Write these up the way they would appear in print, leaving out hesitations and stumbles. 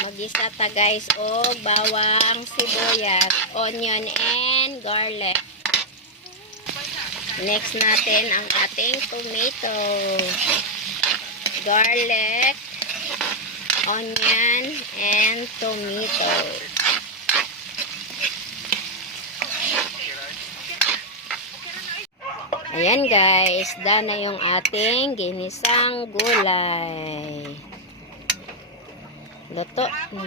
Mag-isa ta guys o bawang, sibuyas, onion and garlic. Next natin ang ating tomato, garlic, onion and tomato. Ayan guys, done na yung ating ginisang gulay. Luto na.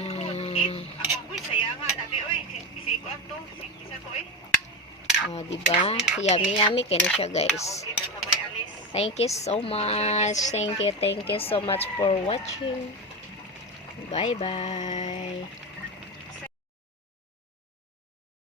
Oh, diba? Yummy yummy kaya siya guys. Thank you so much. Thank you so much for watching. Bye bye.